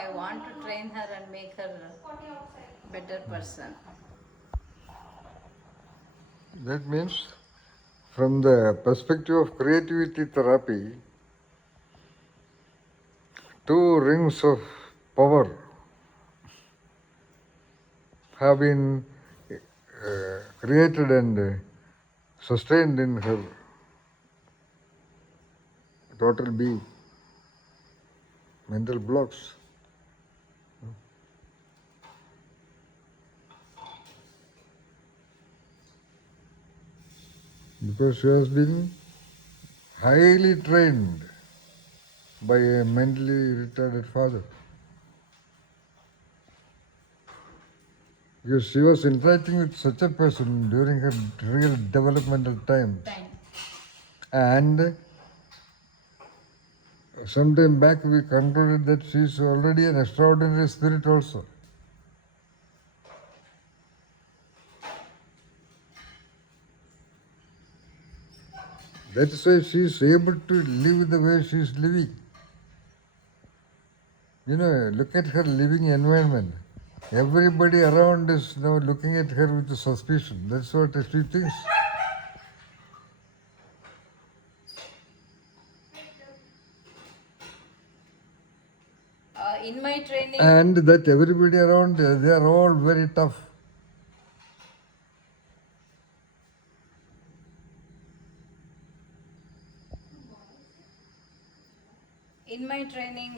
I want to train her and make her a better person. That means, from the perspective of creativity therapy, two rings of power have been created and sustained in her total being. Mental blocks. Because she has been highly trained by a mentally retarded father. Because she was interacting with such a person during her real developmental times. And some time back we concluded that she is already an extraordinary spirit also. That's why she is able to live the way she is living. You know, look at her living environment. Everybody around is now looking at her with suspicion. That's what she thinks. In my training, And that everybody around, they are all very tough.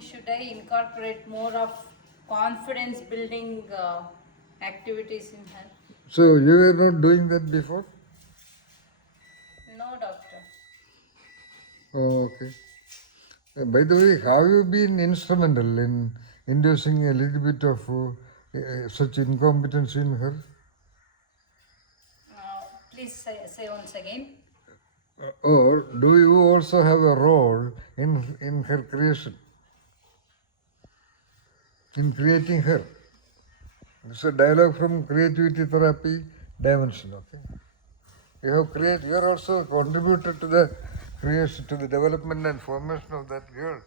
should I incorporate more of confidence building activities in her? So you were not doing that before? No, doctor. Oh, okay. By the way, have you been instrumental in inducing a little bit of such incompetence in her? Please say once again. Or do you also have a role in her creation, in creating her? It's a dialogue from creativity therapy dimension. Okay, you are also contributed to the creation, to the development and formation of that girl.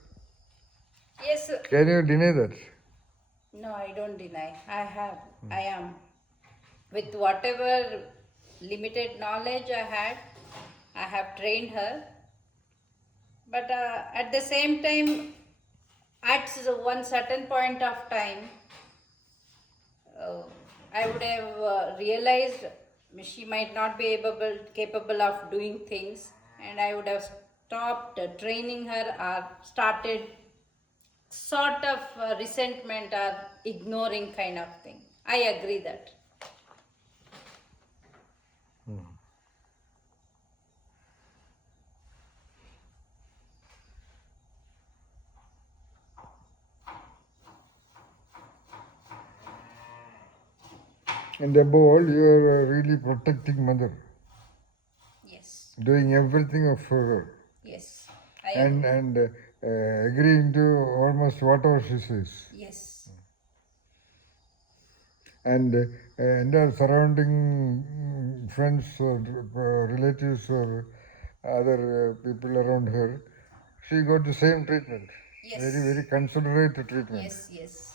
Yes. Can you deny that? No, I don't deny. I am. With whatever limited knowledge I have trained her. But at the same time, at one certain point of time, uh, I would have realized she might not be capable of doing things, and I would have stopped training her or started sort of resentment or ignoring kind of thing. I agree that. And above all, you are a really protecting mother, Yes. doing everything for her, Yes. I agree. and agreeing to almost whatever she says. Yes. And entire surrounding friends or relatives or other people around her, she got the same treatment. Yes. Very, very considerate treatment. Yes. Yes.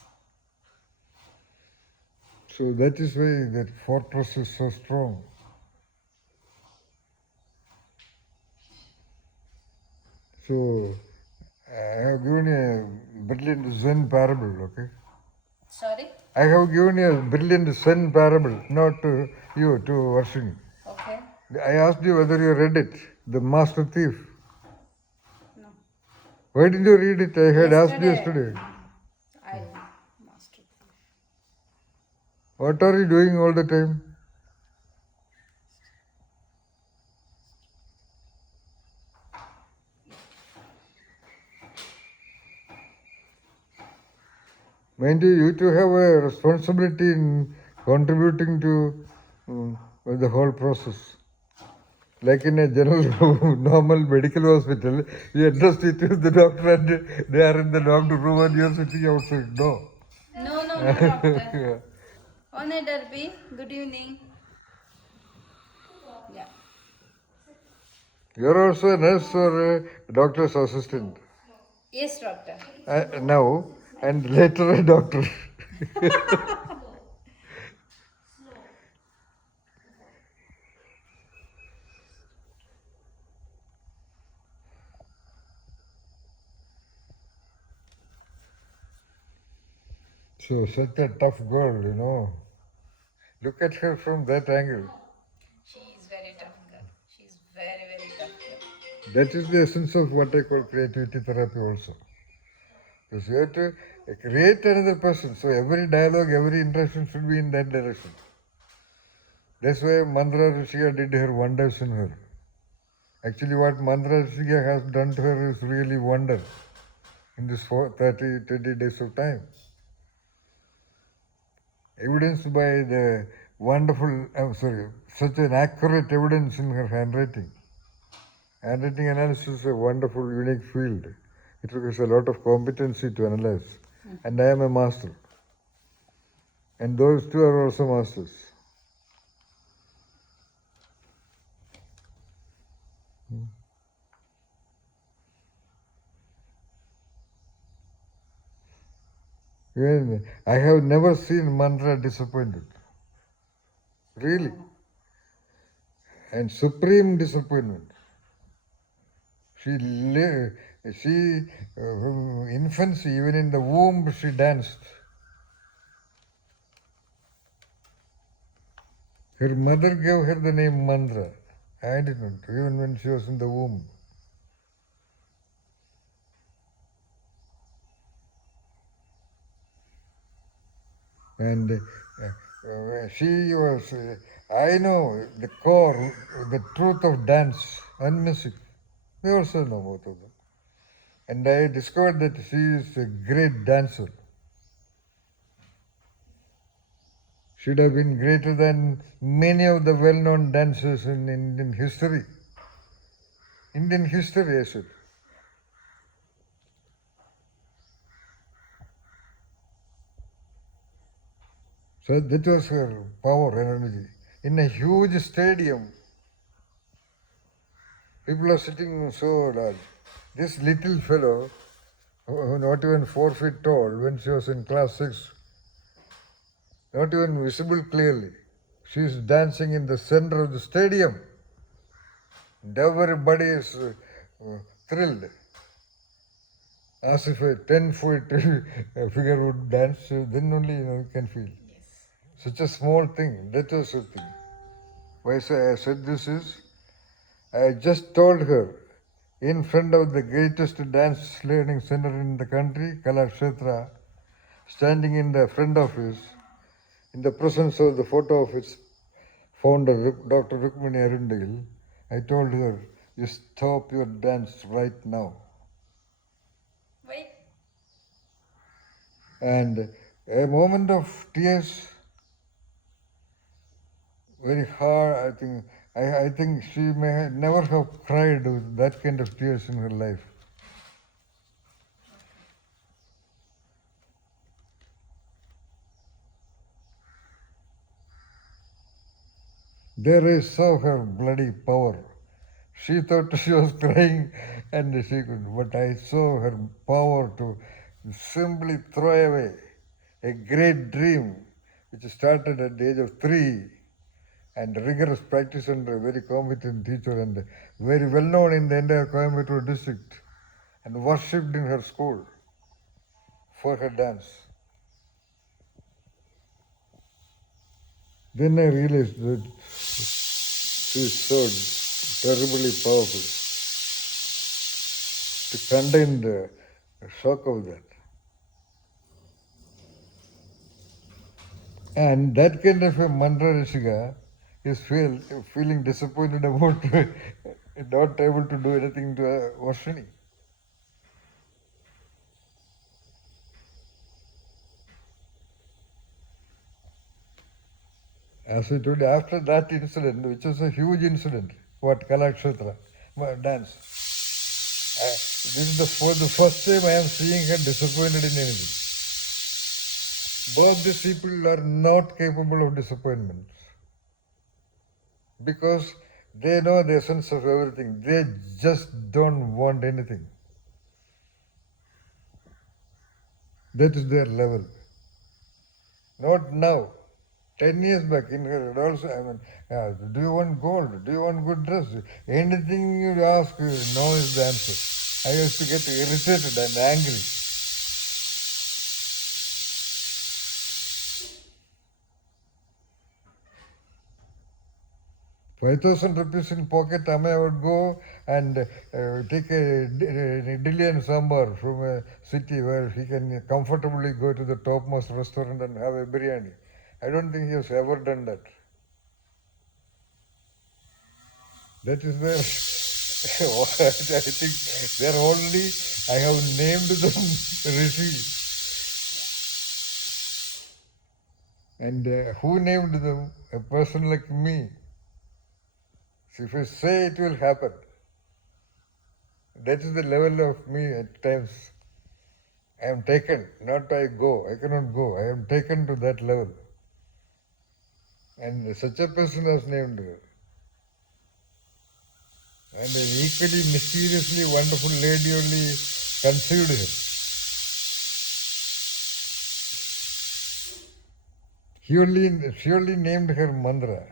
So that is why that fortress is so strong. So I have given a brilliant Zen parable, okay? Sorry? I have given you a brilliant Zen parable, not to you, to Varshini. Okay. I asked you whether you read it, The Master Thief. No. Why didn't you read it? I had asked you yesterday. I master. What are you doing all the time? Mind you, you two have a responsibility in contributing to the whole process. Like in a general, normal medical hospital, you entrust it with the doctor and they are in the doctor room and you are sitting outside. No. No, doctor. One Derby, good evening. Yeah. You are also a nurse or a doctor's assistant. Yes, doctor. Now, and later a doctor. So such a tough girl, you know. Look at her from that angle. She is very tough girl. She's very, very tough girl. That is the essence of what I call creativity therapy also. Because you have to create another person. So every dialogue, every interaction should be in that direction. That's why Mandra Rishika did her wonders in her. Actually, what Mandra Rishika has done to her is really wonder in this 30 days of time. Evidenced by the wonderful, such an accurate evidence in her handwriting. Handwriting analysis is a wonderful, unique field. It requires a lot of competency to analyze. And I am a master. And those two are also masters. Even I have never seen Mantra disappointed. Really. And supreme disappointment. She from infancy, even in the womb, she danced. Her mother gave her the name Mandra. I didn't, even when she was in the womb. And she was, I know the core, the truth of dance and music. We also know both of them. And I discovered that she is a great dancer. Should have been greater than many of the well-known dancers in Indian history. Indian history, I said. So that was her power and energy. In a huge stadium, people are sitting so large. This little fellow, not even 4 feet tall, when she was in class 6, not even visible clearly, she is dancing in the center of the stadium. And everybody is thrilled, as if a 10-foot figure would dance, then only you can feel. Yes. Such a small thing, that was the thing. Why I said this is, I just told her, in front of the greatest dance learning center in the country, Kalakshetra, standing in the front office, in the presence of the photo of its founder, Dr. Rukmini Arundel, I told her, you stop your dance right now. Wait. And a moment of tears, very hard, I think she may never have cried with that kind of tears in her life. There I saw her bloody power. She thought she was crying and she could, but I saw her power to simply throw away a great dream which started at the age of 3 and rigorous practice under a very competent teacher and very well known in the entire Coimbatore district and worshipped in her school for her dance. Then I realized that she is so terribly powerful to contain the shock of that. And that kind of a mantra Rishika is feeling disappointed about not able to do anything to Varshini. As I told you, after that incident, which was a huge incident, what Kalakshetra dance, this is for the first time I am seeing her disappointed in anything. Both these people are not capable of disappointments because they know the essence of everything. They just don't want anything. That is their level. Not now. 10 years back in her also, do you want gold? Do you want good dress? Anything you ask, no is the answer. I used to get irritated and angry. 5,000 rupees in pocket, Amma would go and take a idli and sambar from a city where he can comfortably go to the topmost restaurant and have a biryani. I don't think he has ever done that. That is where I think they're only, I have named them Rishi. And who named them? A person like me. So if I say it will happen. That is the level of me at times. I am taken, not I go. I cannot go. I am taken to that level. And such a person has named her. And an equally mysteriously wonderful lady only conceived her. She only named her Mandra.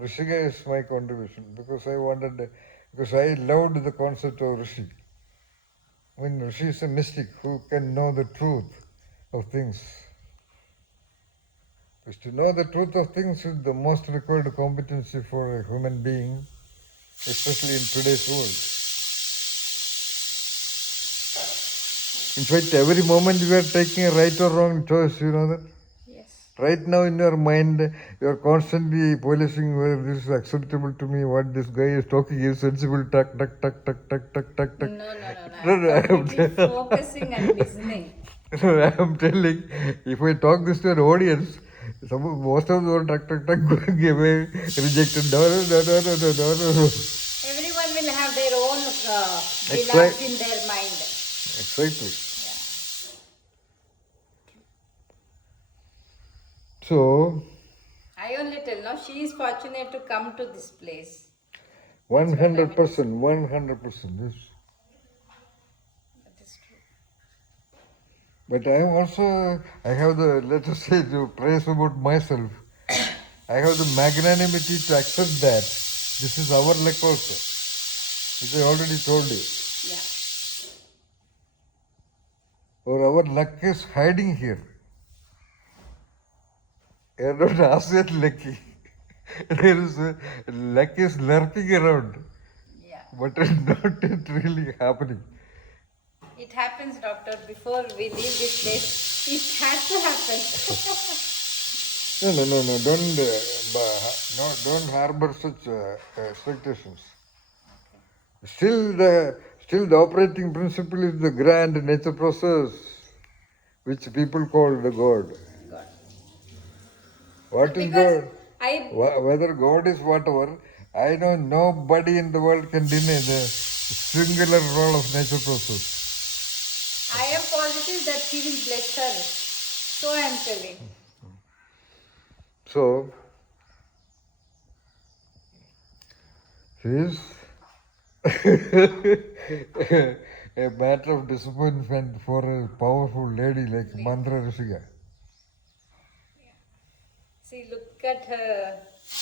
Rishika is my contribution because I loved the concept of Rishi. I mean, Rishi is a mystic who can know the truth of things. Because to know the truth of things is the most required competency for a human being, especially in today's world. In fact, every moment you are taking a right or wrong choice, you know that? Yes. Right now in your mind, you are constantly polishing whether this is acceptable to me, what this guy is talking is sensible, tuck, tuck, tuck, tuck, tuck, tuck, tuck, tuck. No. No, I'm completely focusing and listening. No, I am telling, if I talk this to an audience, most of them tuck, tuck, tuck, give away, rejected. No. Everyone will have their own Exact- dialogues in their mind. Exactly. Yeah. So, I only tell now she is fortunate to come to this place. 100%, 100%, yes. That is true. But I am also, I have the, let us say, to praise about myself. I have the magnanimity to accept that this is our luck also, which I already told you. Yeah. Or our luck is hiding here. You are not as yet lucky. There is luck is lurking around, Yeah. but not yet really happening. It happens, doctor. Before we leave this place, it has to happen. No. Don't harbor such expectations. Still, the operating principle is the grand nature process, which people call the God. God. What is Because God? I Whether God is whatever, I know nobody in the world can deny the singular role of nature process. am positive that he will bless her. So I am telling. So, this a matter of disappointment for a powerful lady like Mandra Rishika. See, look at her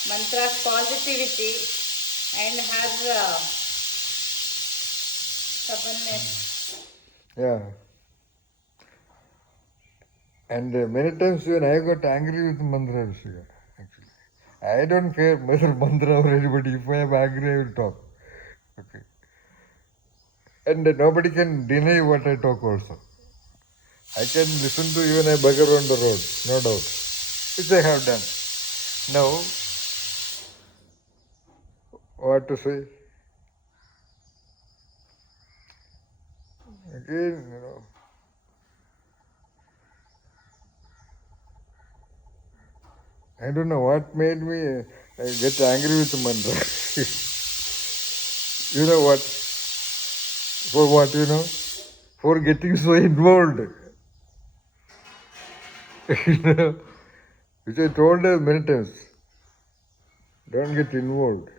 mantra's positivity and her stubbornness. Yeah. And many times when I got angry with Mandra Rishika, actually. I don't care whether Mandra or anybody. If I am angry, I will talk. Okay. And nobody can deny what I talk also. I can listen to even a beggar on the road, no doubt, which I have done. Now, what to say? Again, I don't know what made me get angry with Mandra. You know what? For what, For getting so involved. Which I told her many times. Don't get involved.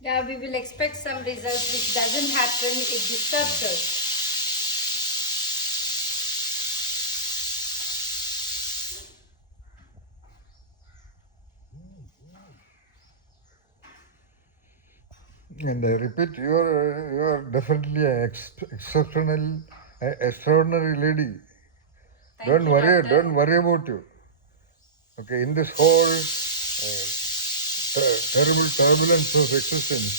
Yeah, we will expect some results which doesn't happen, it disturbs us. And I repeat, you are definitely an extraordinary lady. Thank you, doctor. Don't worry about you. Okay, in this whole terrible turbulence of existence,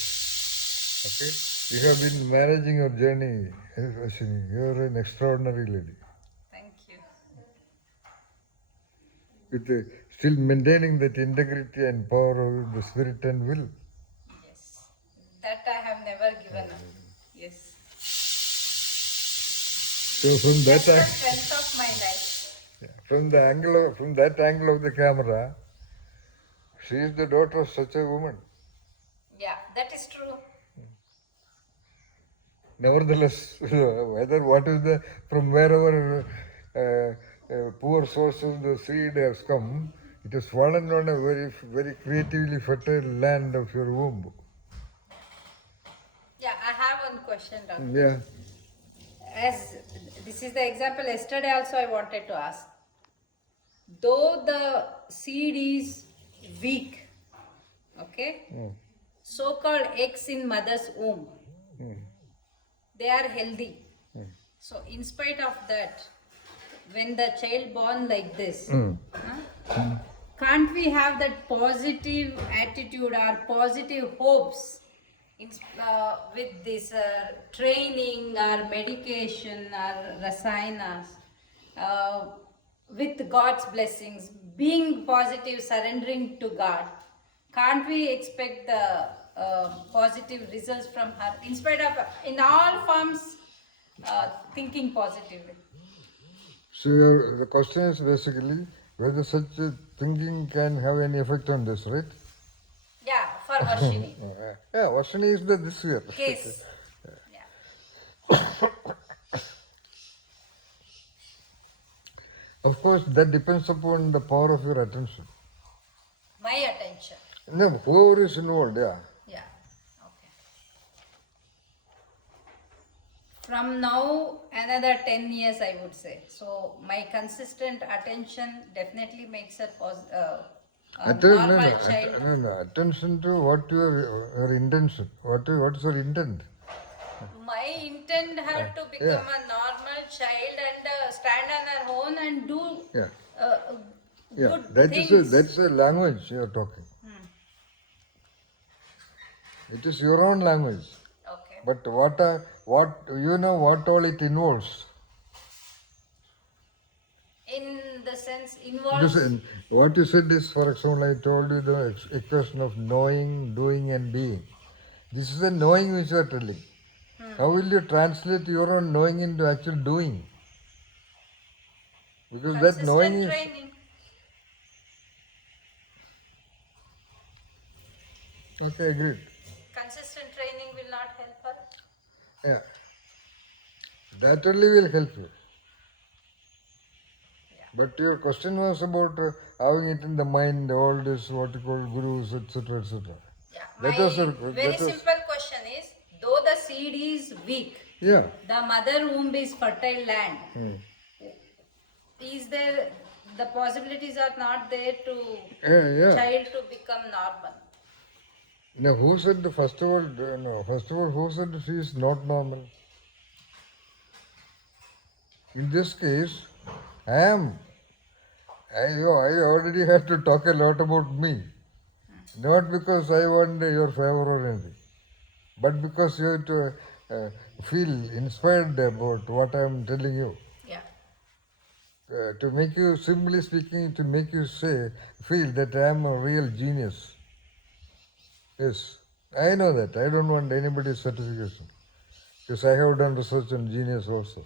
okay, you have been managing your journey, Ashwini. You are an extraordinary lady. Thank you. With still maintaining that integrity and power of the spirit and will. Yes. That I have never given up. Yes. So from That's that the strength of my life. from that angle of the camera, she is the daughter of such a woman. Yeah, that is true. Nevertheless, whether what is the from wherever poor sources the seed has come, it has fallen on a very creatively fertile land of your womb. Yeah, I have one question, doctor. Yeah. As this is the example, yesterday also I wanted to ask. Though the seed is weak, okay, so-called eggs in mother's womb, they are healthy. So in spite of that, when the child born like this, can't we have that positive attitude or positive hopes with this training or medication or rasayanas, with God's blessings, being positive, surrendering to God? Can't we expect the positive results from her in spite of, in all forms, thinking positively? So the question is basically whether such a thinking can have any effect on this, right? Yeah, for Varshini. Yeah, Vashini is the this year. Case. Yeah. Of course, that depends upon the power of your attention. My attention. No, whoever is involved, yeah. Yeah. Okay. From now, another 10 years, I would say. So, my consistent attention definitely makes a normal child. No, attention to what your intention. What is your intent? My intent her to become a normal child and stand on her own and do Yeah. good things. That's a language you are talking. It is your own language. Okay. But what you know what all it involves. In the sense, involves. What you said is, for example, I told you the equation of knowing, doing, and being. This is the knowing which you are telling. How will you translate your own knowing into actual doing? Because that knowing Consistent is. training. Okay, agreed. Consistent training will not help her. Yeah. That only will help you. Yeah. But your question was about having it in the mind, all this, what you call gurus, etc., etc. Yeah. That My was very simple question is, though the seed is weak, yeah. the mother womb is fertile land. Is there, the possibilities are not there to Yeah. child to become normal? Now, who said the first of all? No, first of all, who said she is not normal? In this case, I am. I already have to talk a lot about me. Not because I want your favor or anything, but because you have to feel inspired about what I am telling you. Yeah. To make you, simply speaking, to make you feel that I am a real genius. Yes, I know that. I don't want anybody's certification. Because I have done research on genius also.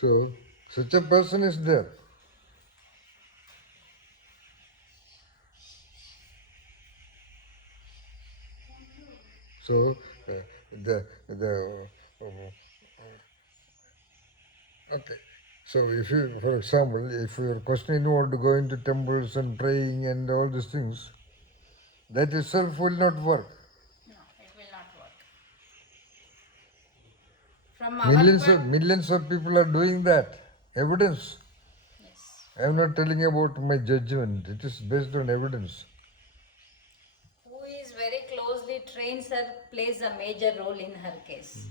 So, such a person is there. So, the okay. So if you, for example, if your question involved going to temples and praying and all these things, that itself will not work. No, it will not work. From our Millions of people are doing that. Evidence. yes. I am not telling about my judgment. It is based on evidence. Who is very closely trained, sir, plays a major role in her case.